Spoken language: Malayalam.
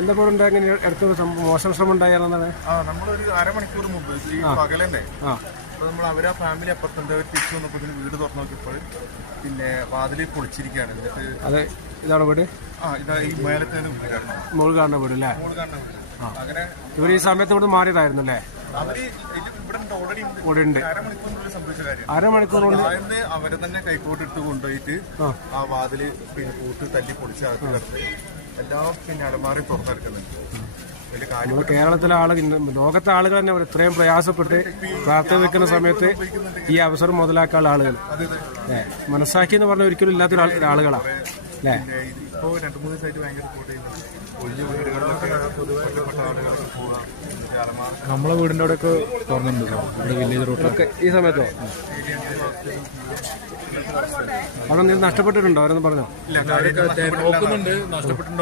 എന്താ പോലെ അങ്ങനെ അടുത്തൊരു മോശം ശ്രമം ഉണ്ടായാലെന്നാണ്? നമ്മളൊരു അരമണിക്കൂർ മുമ്പ് ഈ പകലന്നെ അപ്പൊ നമ്മൾ അവരാ ഫാമിലി അപ്പുറത്തുണ്ട്. അവർ തിരിച്ചു വന്നപ്പോൾ വീട് തുറന്നു നോക്കിയപ്പോൾ പിന്നെ വാതിൽ പൊളിച്ചിരിക്കുകയാണ്. എന്നിട്ട് അതെ, ഇതാണ് വീട്. ഇതാ ഈ മേലത്തെ വീട് കാണുന്നത്, മോള് കാണുന്ന വീട് അല്ലേ? മോള് കാണുന്ന വീട്. അങ്ങനെ ഇവർ ഈ സമയത്ത് ഇവിടെ മാറിയതായിരുന്നു അല്ലേ? അവര് ഇവിടെ ഓൾറെഡി ഉണ്ട്. അരമണിക്കൂറിനുള്ളിൽ സംഭവിച്ച കാര്യം. അരമണിക്കൂർ കൊണ്ട് അവരെ തന്നെ കൈക്കോട്ട് എടുത്ത് കൊണ്ടുപോയിട്ട് ആ വാതില് പിന്നെ കൂട്ട് തല്ലി പൊളിച്ച് അകത്ത് കിടന്ന് എല്ലാം പിന്നെ അലമാറി തുറന്നെടുക്കുന്നുണ്ട്. നമ്മുടെ കേരളത്തിലെ ആളുകൾ, ലോകത്തെ ആളുകൾ തന്നെ ഇത്രയും പ്രയാസപ്പെട്ട് പ്രാർത്ഥന നിൽക്കുന്ന സമയത്ത് ഈ അവസരം മുതലാക്കാനുള്ള ആളുകൾ മനസ്സാക്കി എന്ന് പറഞ്ഞാൽ ഒരിക്കലും ഇല്ലാത്ത ആളുകളാണ് അല്ലേ? ഇപ്പോൾ 2-3 ദിവസമായിട്ട് ഭയങ്കര ഒഴിഞ്ഞ വീടുകളിലൊക്കെ ഒറ്റപ്പെട്ട ആളുകളൊക്കെ പോവുക. നമ്മളെ വീടിന്റെ അവിടെയൊക്കെ തുറന്നിട്ടുണ്ട് വില്ലേജ് റോഡിലൊക്കെ ഈ സമയത്തോ? അവിടെ നഷ്ടപ്പെട്ടിട്ടുണ്ടോ? അവരൊന്നും പറഞ്ഞോ? നോക്കുന്നുണ്ട്, നഷ്ടപ്പെട്ടിട്ടുണ്ടോ?